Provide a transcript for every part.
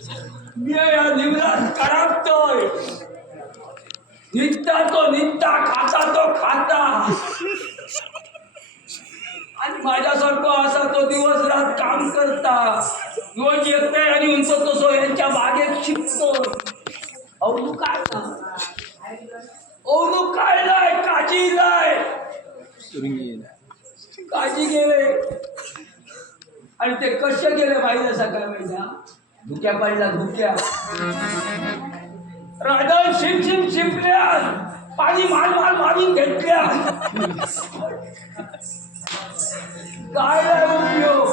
मी या जीवनात करावतोय नित्ता तो नित्ता खाता तो खाता आणि माझ्यासारखं असा तो दिवस रात काम करता रोज येतोय आणि उंच तो यांच्या बागेत शिकतो अवलू काय ना अवलू काय नाही काजी नाही काजी गेले आणि ते कसे गेले माहिती सकाळ महिना धुक्या पाहिला धुक्या राधा शिम शिम शिंपल्या पाणी माल माल मारून घेतल्या काय उपयोग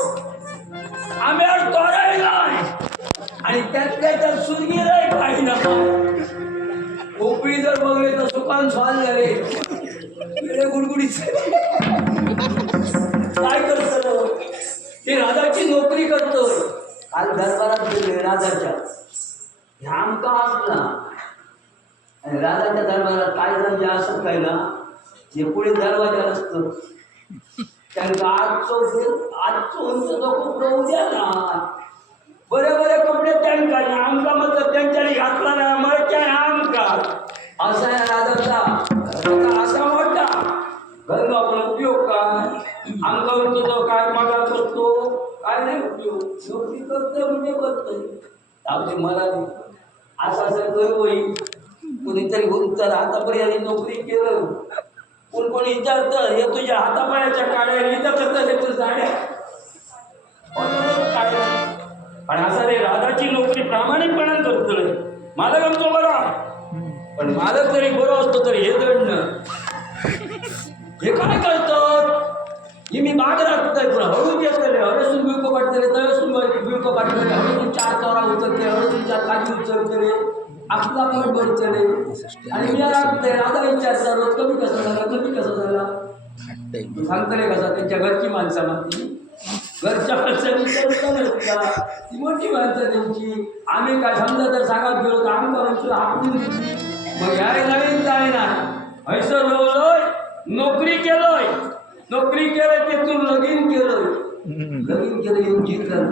आम्ही तोराय नाही आणि त्यातल्या तर सुरगी नाही काही ना ओपी जर बघले तर सुकान स्वाल झाले गुडगुडीच काय करतो ते राजाची नोकरी करतो काल दरबारात गेले राजाच्या ह्या आमका असला आणि राजाच्या दरबारात काय जण जे असत काय ना जे पुढे दरवाजा असतं त्यांना आजचं खूप राहू द्या ना बरे बरे कपडे त्यांना आमका मतलब त्यांच्यानी घातला ना मरच्या आमका असा आहे राजाचा असा मोठा घर आपण उपयोग काय आमका म्हणतो काय मागा करतो काय नाही उपयोग नोकरी करतोय म्हणजे करतोय आपली मला असं असं कर होईल कोणीतरी तर आतापर्यंत नोकरी केलं कोण कोणी विचारतं हे तुझ्या हातापायाच्या काड्या इथं करतात हे तुझ्या साड्या आणि असा रे राधाची नोकरी प्रामाणिकपणाने करतोय मालक आमचं बरा पण मालक जरी बरं असतो तरी हे दडणं हे काय करतात ही मी बाग राखतोय तुला हळूच येतले हळसून बिळको काढतले तळसून बिळको काढतले हळूसून 4 चौरा उचलते हळूसून 4 काजी उचलते आपला पण बरचले आणि मी राखतोय राधा विचारता रोज कमी कसं झाला सांगतले कसा त्यांच्या घरची माणसं मागती घरच्या माणसांनी ती मोठी माणसं त्यांची आम्ही काय समजा जर सांगत गेलो तर आम्ही करून हाकून मग याय नवीन काय ना हैसर रोवलोय नोकरी केलोय तिथून लगीन केलं येऊन जीव झालं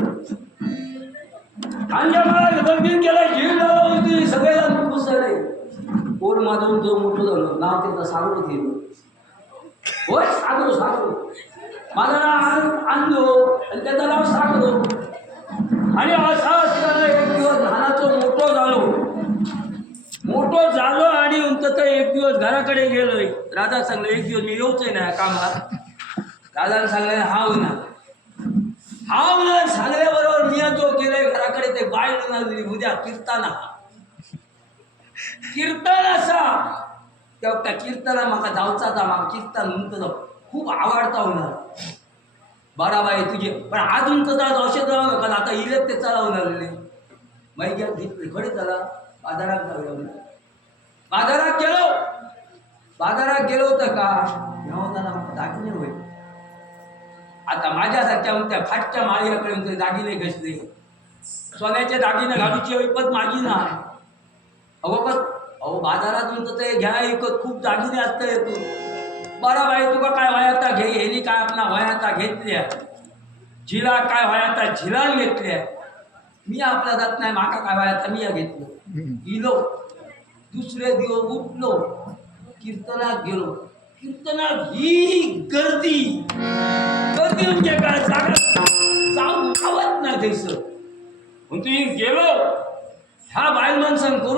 लगीन केलं जीव झालं सगळ्याला घुसले पोर माधून जो मोठं झालं नाव त्याचं सागरो केलं होय सागरो माझं नाव आणलो आणि त्याचं नाव सागरो आणि असा असताना एक दिवस लहानाचं मोठं झालो आणि तर एक दिवस घराकडे गेलोय राजा सांगलं एक दिवस मी येऊच आहे ना कामात राजाने सांगले हाव ना सांगल्याबरोबर मी जो गेले घराकडे ते बाय म्हणाली उद्या कीर्तन असा त्या कीर्तना म्हाका जावचा म्हाका कीर्तन म्हणतो खूप आवडता होणार बरा बाई तुझे पण अजून तर असे जाऊ नका आता इलेक ते चालवून मैग्यात घेतली खडी चला बाजारात गेलो होतं का ह्या दागिने होईल आता माझ्यासारख्या त्या फाटच्या माळ्याकडे दागिने घसले सोन्याचे दागिने घालूची विपत माझी ना अहो बाजारातून तर ते घ्या विकत खूप दागिने असतं येतो बरा बाई तुका काय वयाता घे हेनी काय आपला वयाता घेतल्या झिला काय वयाता झिलान घेतल्या मी आपला जात नाही माका काय वयाता मी घेतलो गेलो दुसरे दिवस उठलो कीर्तनात गेलो कीर्तनात ही गर्दी म्हणजे काय जाऊन आवत नाही तसं म्हणून गेलो ह्या बायल माणसांकडून